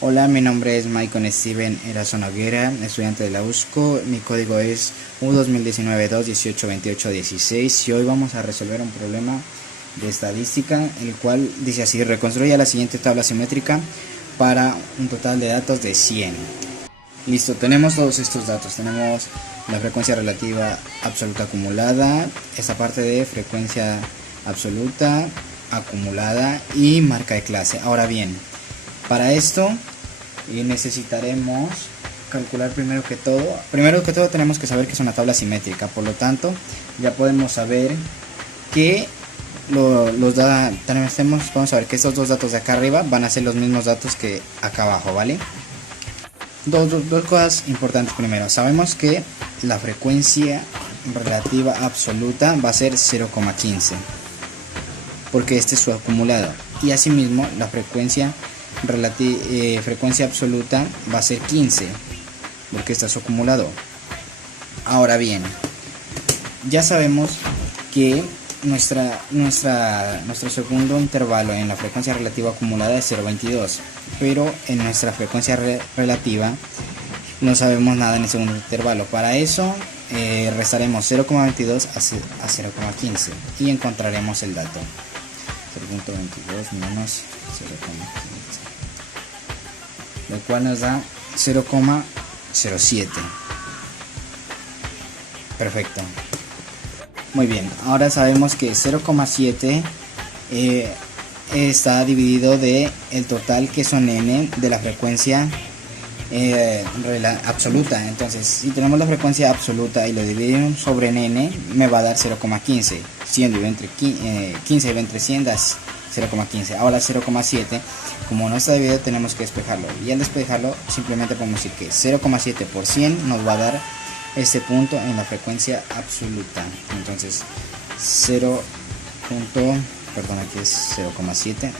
Hola, mi nombre es Maicon Steven Erazo Noguera, estudiante de la USCO. Mi código es U2019-2-18-28-16 y hoy vamos a resolver un problema de estadística, el cual dice así: reconstruye la siguiente tabla simétrica para un total de datos de 100. Listo, tenemos todos estos datos. Tenemos la frecuencia relativa absoluta acumulada, esta parte de frecuencia absoluta acumulada y marca de clase. Ahora bien, para esto necesitaremos calcular primero que todo tenemos que saber que es una tabla simétrica. Por lo tanto, ya podemos saber que vamos a ver que estos dos datos de acá arriba van a ser los mismos datos que acá abajo, ¿vale? Dos cosas importantes. Primero, sabemos que la frecuencia relativa absoluta va a ser 0,15 porque este es su acumulado, y asimismo la frecuencia absoluta va a ser 15 porque está su acumulado. Ahora bien, ya sabemos que nuestro segundo intervalo en la frecuencia relativa acumulada es 0,22, pero en nuestra frecuencia relativa no sabemos nada en el segundo intervalo. Para eso restaremos 0,22 a 0,15 y encontraremos el dato: 0,22 menos 0,15, lo cual nos da 0,07. Perfecto. Muy bien, ahora sabemos que 0,7 está dividido de el total, que son n, de la frecuencia absoluta. Entonces, si tenemos la frecuencia absoluta y lo dividimos sobre n, me va a dar 0,15. 100 dividido entre 15 dividido entre 100 da 0,15. Ahora 0,7, como no está dividido, tenemos que despejarlo, y al despejarlo simplemente podemos decir que 0,7 por 100 nos va a dar este punto en la frecuencia absoluta. Entonces aquí es 0,7,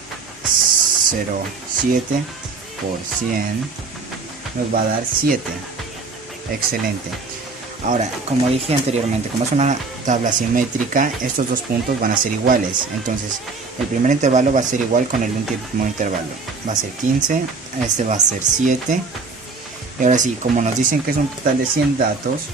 0,7 por 100 nos va a dar 7. Excelente. Ahora, como dije anteriormente, como es una tabla simétrica, estos dos puntos van a ser iguales. Entonces el primer intervalo va a ser igual con el último intervalo, va a ser 15, este va a ser 7. Y ahora sí, como nos dicen que es un total de 100 datos,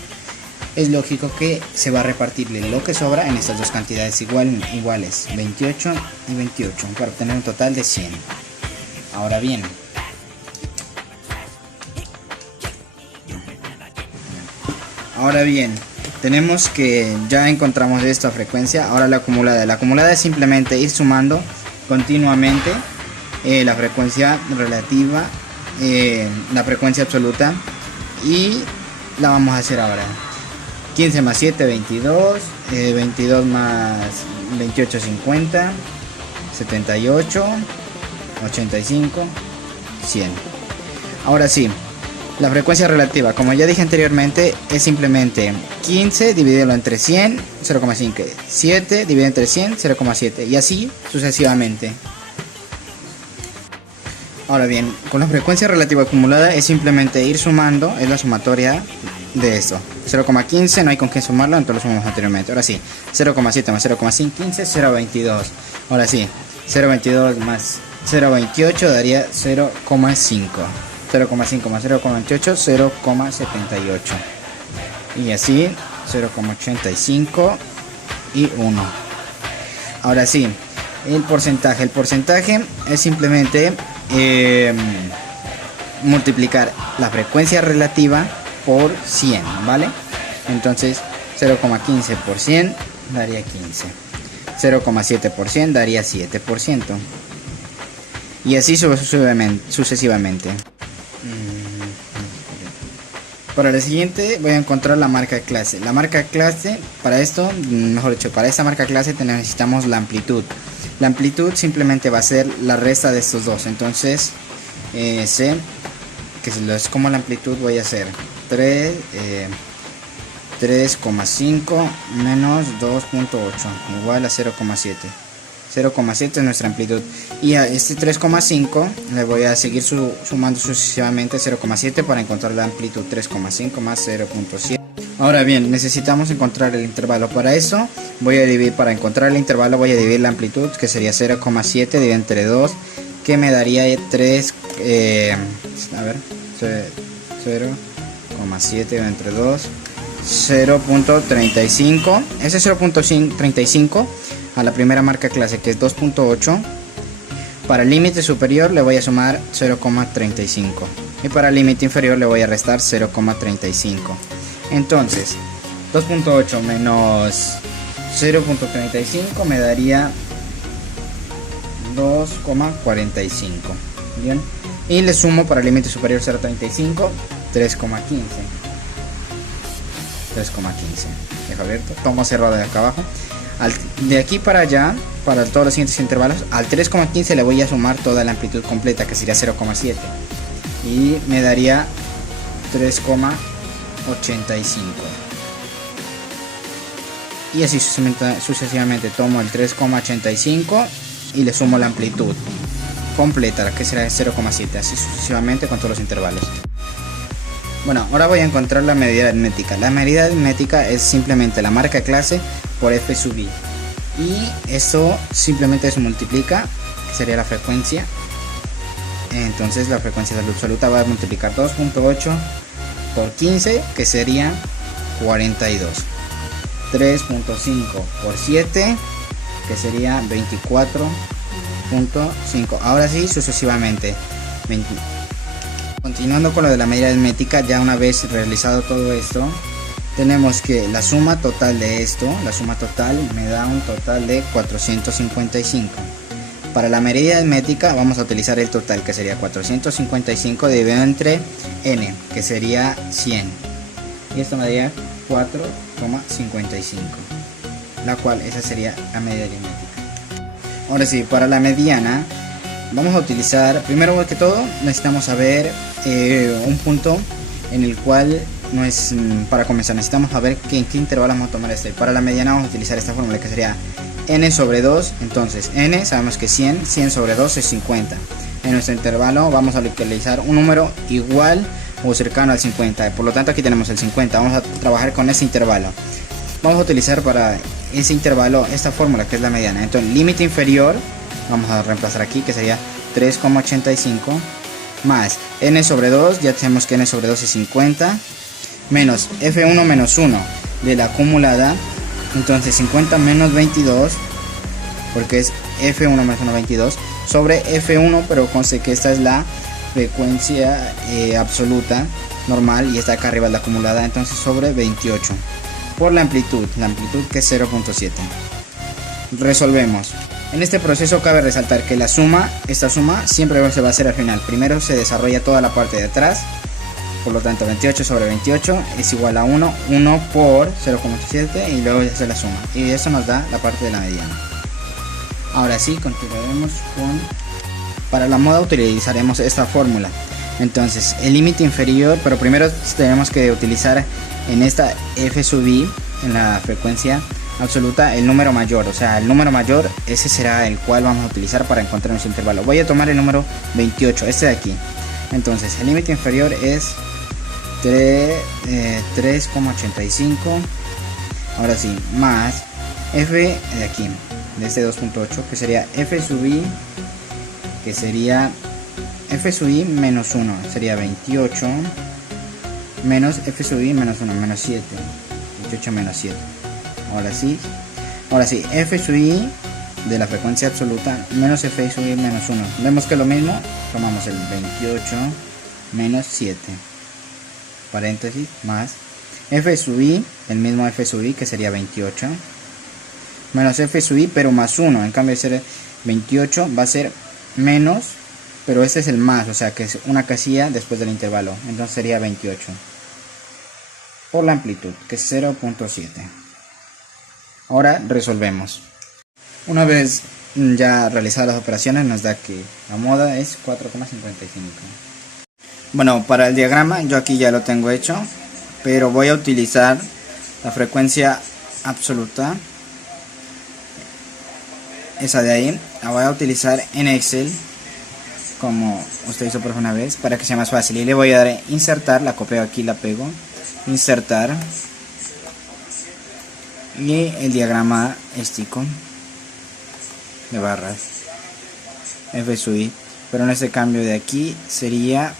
es lógico que se va a repartirle lo que sobra en estas dos cantidades iguales, 28 y 28, para obtener un total de 100. Ahora bien, tenemos que ya encontramos esta frecuencia. Ahora la acumulada es simplemente ir sumando continuamente la frecuencia relativa, la frecuencia absoluta, y la vamos a hacer ahora. 15 más 7, 22, 22 más 28, 50, 78, 85, 100. Ahora sí, la frecuencia relativa, como ya dije anteriormente, es simplemente 15 dividido entre 100, 0,5, 7 dividido entre 100, 0,7, y así sucesivamente. Ahora bien, con la frecuencia relativa acumulada es simplemente ir sumando, es la sumatoria de esto. 0,15 no hay con qué sumarlo, entonces lo sumamos anteriormente. Ahora sí, 0,7 más 0,5, 15, 0,22. Ahora sí, 0,22 más 0,28 daría 0,5. 0,5 más 0,28, 0,78. Y así, 0,85 y 1. Ahora sí, el porcentaje es simplemente multiplicar la frecuencia relativa por 100, ¿vale? Entonces 0,15 por 100 daría 15, 0,7 por 100 daría 7%, y así sucesivamente. Para el siguiente voy a encontrar la marca de clase. La marca de clase, para esto, mejor dicho, para esta marca de clase necesitamos la amplitud. La amplitud simplemente va a ser la resta de estos dos. Entonces sé que es como la amplitud, voy a hacer 3,5 menos 2,8 igual a 0,7. 0,7 es nuestra amplitud, y a este 3,5 le voy a seguir sumando sucesivamente 0,7 para encontrar la amplitud. 3,5 más 0,7. Ahora bien, necesitamos encontrar el intervalo. Para eso para encontrar el intervalo voy a dividir la amplitud, que sería 0,7 dividido entre 2, que me daría 3, a ver, 0,7 entre 2, 0.35. Ese 0.35 a la primera marca clase, que es 2.8. Para el límite superior le voy a sumar 0,35 y para el límite inferior le voy a restar 0,35. Entonces 2.8 menos 0.35 me daría 2,45. Bien, y le sumo para el límite superior 0.35, 3,15. Dejo abierto, tomo cerrado de acá abajo. De aquí para allá, para todos los siguientes intervalos, al 3,15 le voy a sumar toda la amplitud completa, que sería 0,7, y me daría 3,85. Y así sucesivamente tomo el 3,85 y le sumo la amplitud completa, que será 0,7, así sucesivamente con todos los intervalos. Bueno, ahora voy a encontrar la medida aritmética. La medida aritmética es simplemente la marca clase por f sub i, y esto simplemente se multiplica, que sería la frecuencia. Entonces la frecuencia absoluta va a multiplicar 2.8 por 15, que sería 42, 3.5 por 7, que sería 24.5. ahora sí sucesivamente. Continuando con lo de la medida aritmética, ya una vez realizado todo esto, tenemos que la suma total de esto, la suma total me da un total de 455. Para la medida aritmética vamos a utilizar el total, que sería 455 dividido entre n, que sería 100, y esto me daría 4,55, la cual esa sería la medida aritmética. Ahora sí, para la mediana vamos a utilizar, primero que todo necesitamos saber un punto en el cual no es, para comenzar necesitamos saber en qué intervalo vamos a tomar este. Para la mediana vamos a utilizar esta fórmula, que sería n sobre 2. Entonces n sabemos que 100 sobre 2 es 50. En nuestro intervalo vamos a utilizar un número igual o cercano al 50, por lo tanto aquí tenemos el 50. Vamos a trabajar con este intervalo. Vamos a utilizar para ese intervalo esta fórmula, que es la mediana. Entonces límite inferior vamos a reemplazar aquí, que sería 3,85 más n sobre 2, ya tenemos que n sobre 2 es 50, menos f1 menos 1 de la acumulada. Entonces 50 menos 22, porque es f1 menos 1, 22, sobre f1, pero conste que esta es la frecuencia absoluta normal y está acá arriba la acumulada, entonces sobre 28 por la amplitud que es 0.7. Resolvemos. En este proceso cabe resaltar que esta suma siempre se va a hacer al final. Primero se desarrolla toda la parte de atrás, por lo tanto 28 sobre 28 es igual a 1 por 0.7, y luego se hace la suma, y eso nos da la parte de la mediana. Ahora sí, continuaremos con, para la moda utilizaremos esta fórmula. Entonces el límite inferior, pero primero tenemos que utilizar en esta f sub i, en la frecuencia absoluta, el número mayor, o sea el número mayor, ese será el cual vamos a utilizar para encontrar nuestro intervalo. Voy a tomar el número 28, este de aquí. Entonces el límite inferior es 3,85, ahora sí, más f de aquí, de este 2.8, que sería f sub i, que sería f sub i menos 1, sería 28, menos f sub i menos 1, menos 7, 28 menos 7. Ahora sí, f sub i de la frecuencia absoluta menos f sub i menos 1. Vemos que lo mismo, tomamos el 28 menos 7, paréntesis, más f sub i, el mismo f sub i, que sería 28, menos f sub i, pero más 1. En cambio de ser 28 va a ser menos, pero este es el más, o sea que es una casilla después del intervalo, entonces sería 28 por la amplitud, que es 0.7. Ahora resolvemos. Una vez ya realizadas las operaciones, nos da que la moda es 4,55. Bueno, para el diagrama yo aquí ya lo tengo hecho, pero voy a utilizar la frecuencia absoluta, esa de ahí, la voy a utilizar en Excel, como usted hizo por una vez, para que sea más fácil, y le voy a dar insertar, la copio aquí, la pego, insertar, y el diagrama estático de barras f sub i pero en este cambio de aquí sería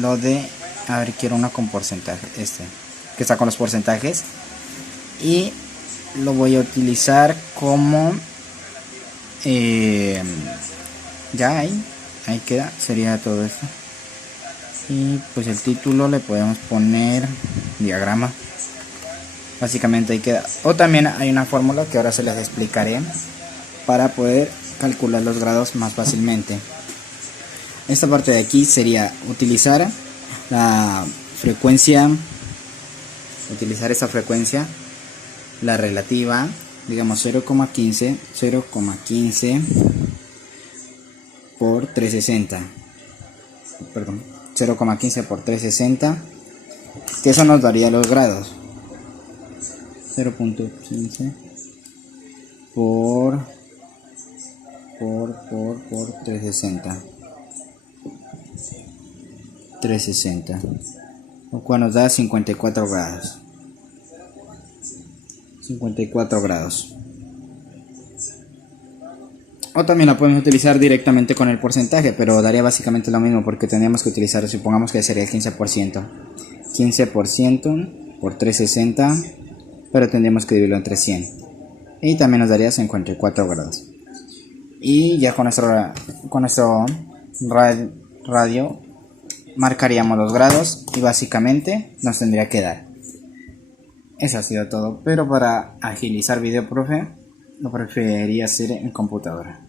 lo de, a ver, quiero uno con porcentaje, este que está con los porcentajes, y lo voy a utilizar como ya ahí queda, sería todo esto. Y pues el título le podemos poner diagrama, básicamente ahí queda. O también hay una fórmula que ahora se les explicaré para poder calcular los grados más fácilmente. Esta parte de aquí sería utilizar la frecuencia, utilizar esta frecuencia, la relativa, digamos 0,15 por 360, perdón, 0,15 por 360, que eso nos daría los grados. 0.15 por 360, lo cual nos da 54 grados. 54 grados. O también la podemos utilizar directamente con el porcentaje, pero daría básicamente lo mismo, porque tendríamos que utilizar, supongamos que sería el 15%. 15% por 360, pero tendríamos que dividirlo entre 100. Y también nos daría 54 grados. Y ya con nuestro radio marcaríamos los grados y básicamente nos tendría que dar. Eso ha sido todo, pero para agilizar video, profe, lo preferiría hacer en computadora.